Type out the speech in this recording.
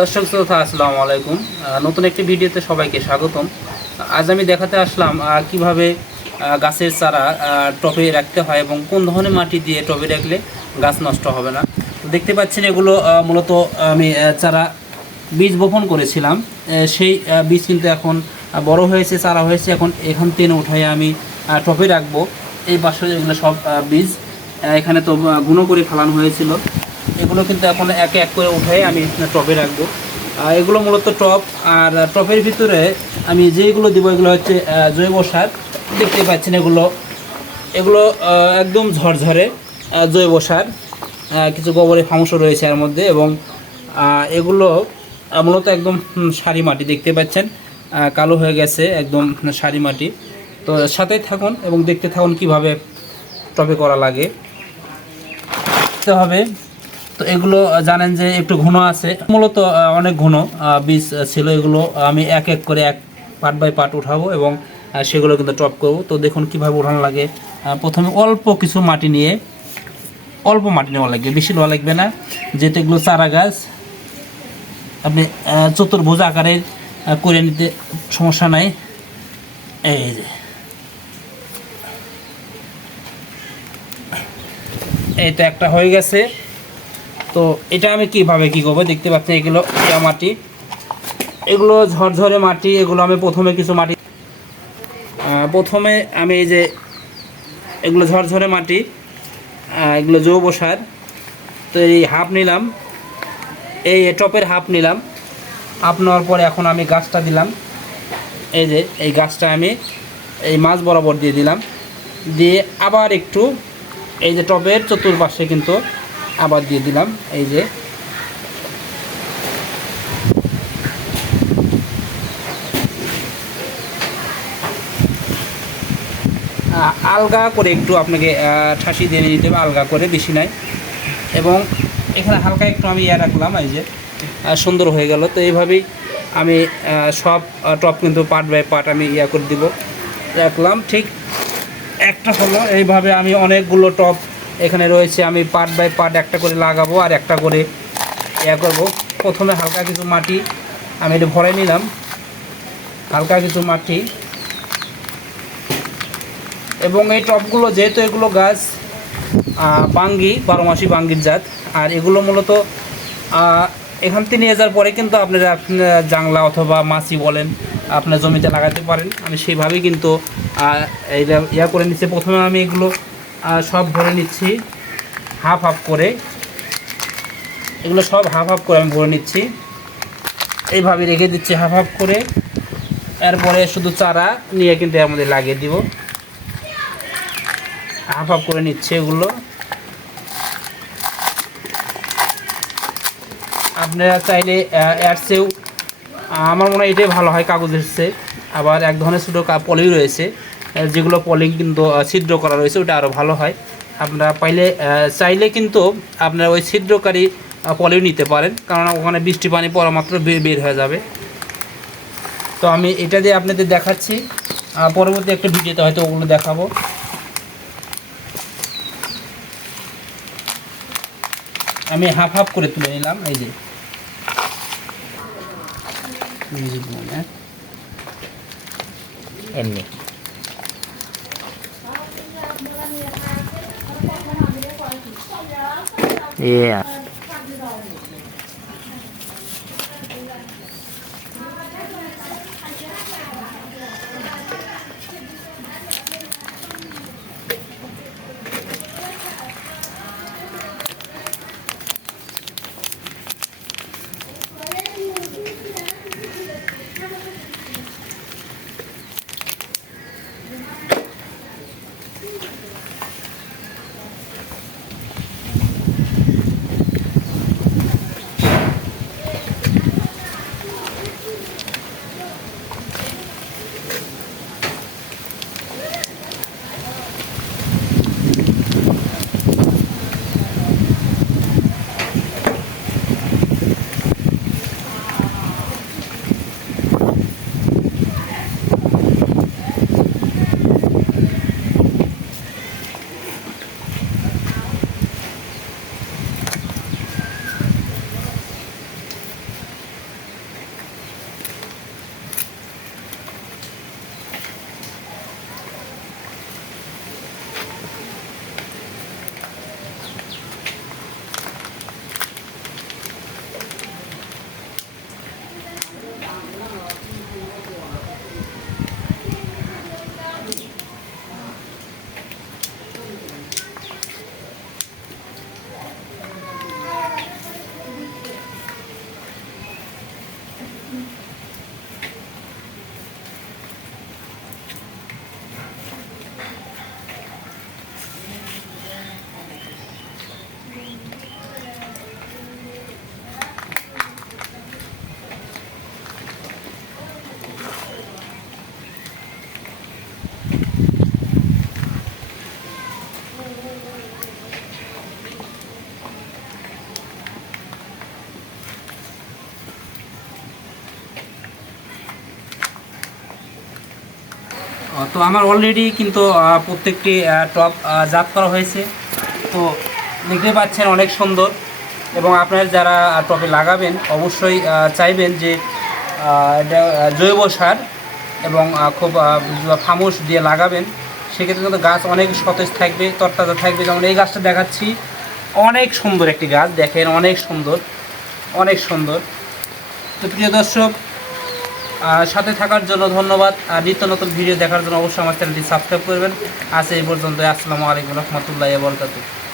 দর্শক শ্রোতা আসসালামু আলাইকুম। নতুন একটি ভিডিওতে সবাইকে স্বাগতম। আজ আমি দেখাতে আসলাম কিভাবে গাছের চারা টবে রাখতে হয় এবং কোন ধরনের মাটি দিয়ে টবে রাখলে গাছ নষ্ট হবে না। দেখতে পাচ্ছেন এগুলো মূলত আমি চারা বীজ বপন করেছিলাম। সেই বীজ কিন্তু এখন বড় হয়েছে, চারা হয়েছে। এখন এখান থেকে উঠাই আমি টবে রাখবো। এই পাশে এগুলো সব বীজ এখানে তো গুঁড়ো করে ফেলানো হয়েছিল। এগুলো কিন্তু এখন একে এক করে উঠাই আমি টবে রাখবো। এগুলো মূলত টব, আর টবের ভিতরে আমি যেগুলো দিব এগুলো হচ্ছে জৈব সার। দেখতে পাচ্ছেন এগুলো এগুলো একদম ঝরঝরে জৈব সার। কিছু গোবরের ফাংশ রয়েছে এর মধ্যে, এবং এগুলো মূলত একদম সারি মাটি। দেখতে পাচ্ছেন কালো হয়ে গেছে, একদম সারি মাটি। তো সাথেই থাকুন এবং দেখতে থাকুন কিভাবে টবে করা লাগে হবে। তো এগুলো জানেন যে একটু ঘন আছে, মূলত অনেক ঘন বীজ ছিল। এগুলো আমি এক এক করে পার্ট বাই পার্ট উঠাবো এবং সেগুলো কিন্তু টপ করবো। তো দেখুন কিভাবে উঠানো লাগে। প্রথমে অল্প কিছু মাটি নিয়ে, অল্প মাটি নেওয়া লাগবে, বেশি নেওয়া লাগবে না, যেহেতু এগুলো চারা গাছ। আপনি চতুর্ভুজ আকারের করে নিতে সমস্যা নাই। এই যে এই তো একটা হয়ে গেছে। তো এটা আমি কিভাবে কি করবো দেখতে পাচ্ছেন। এগুলো মাটি, এগুলো ঝরঝরে মাটি। এগুলো আমি প্রথমে কিছু মাটি আমি এই যে এগুলো ঝরঝরে মাটি, এগুলো জৈব সার। তো এই হাফ নিলাম, এই টপের হাফ নিলাম। হাফ নেওয়ার পরে এখন আমি গাছটা দিলাম। এই যে এই গাছটা আমি এই মাছ বরাবর দিয়ে দিলাম, দিয়ে আবার একটু এই যে টবের চতুর্পাশে কিন্তু আবার দিয়ে দিলাম। এই যে আলগা করে একটু আপনাকে ঠাসি দিয়ে দিতে হবে, আলগা করে, বেশি নাই। এবং এখানে হালকা একটু আমি রাখলাম, এই যে সুন্দর হয়ে গেল। তো এইভাবেই আমি সব টপ কিন্তু পার্ট বাই পার্ট আমি করে দিব, রাখলাম। ঠিক একটা হলো এইভাবে আমি অনেকগুলো টপ এখানে রয়েছে, আমি পার্ট বাই পার্ট একটা করে লাগাবো আর একটা করে করব। প্রথমে হালকা কিছু মাটি আমি এটা ভরে নিলাম, হালকা কিছু মাটি। এবং এই টপগুলো যেহেতু এগুলো গাছ বাঙ্গি, 12 মাসি বাঙ্গির জাত, আর এগুলো মূলত এখান থেকে নিয়ে যাওয়ার পরে কিন্তু আপনারা জাংলা অথবা মাছি বলেন আপনার জমিতে লাগাতে পারেন। আমি সেইভাবেই কিন্তু এটা করে নিচ্ছি। প্রথমে আমি এগুলো সব ভরে নিচ্ছি হাফ হাফ করে, এগুলো সব হাফ হাফ করে আমি ভরে নিচ্ছি। এইভাবে রেখে দিচ্ছি হাফ হাফ করে। এরপরে শুধু চারা নিয়ে কিন্তু এর মধ্যে লাগিয়ে দিব, হাফ হাফ করে নিচ্ছে এগুলো। আপনারা চাইলে এর চেয়েও, আমার মনে হয় এটাই ভালো হয় কাগজের চেয়ে। আবার এক ধরনের ছোটো পলি রয়েছে, যেগুলো পলি কিন্তু ছিদ্র করা রয়েছে, ওটা আরও ভালো হয়। আপনারা চাইলে কিন্তু আপনারা ওই ছিদ্রকারী পলিও নিতে পারেন, কারণ ওখানে বৃষ্টি পানি পড়া মাত্র বের হয়ে যাবে। তো আমি এটা দিয়ে আপনাদের দেখাচ্ছি, পরবর্তী একটা ভিডিওতে হয়তো ওগুলো দেখাবো। আমি হাফ হাফ করে তুলে নিলাম, এই যে এমনি তো আমার অলরেডি কিন্তু প্রত্যেকটি টব জাত করা হয়েছে। তো দেখতে পাচ্ছেন অনেক সুন্দর, এবং আপনারা যারা টবে লাগাবেন অবশ্যই চাইবেন যে এটা জৈব সার এবং খুব ফামুস দিয়ে লাগাবেন। সেক্ষেত্রে কিন্তু গাছ অনেক সতেজ থাকবে, তরতাজা থাকবে। যেমন এই গাছটা দেখাচ্ছি, অনেক সুন্দর একটি গাছ, দেখেন অনেক সুন্দর, অনেক সুন্দর। তো প্রিয় দর্শক, সাথে থাকার জন্য ধন্যবাদ। আর নিত্য নতুন ভিডিও দেখার জন্য অবশ্যই আমার চ্যানেলটি সাবস্ক্রাইব করবেন। আজ এই পর্যন্ত। আসসালামু আলাইকুম রহমতুল্লাহি ওয়া বারাকাতুহু।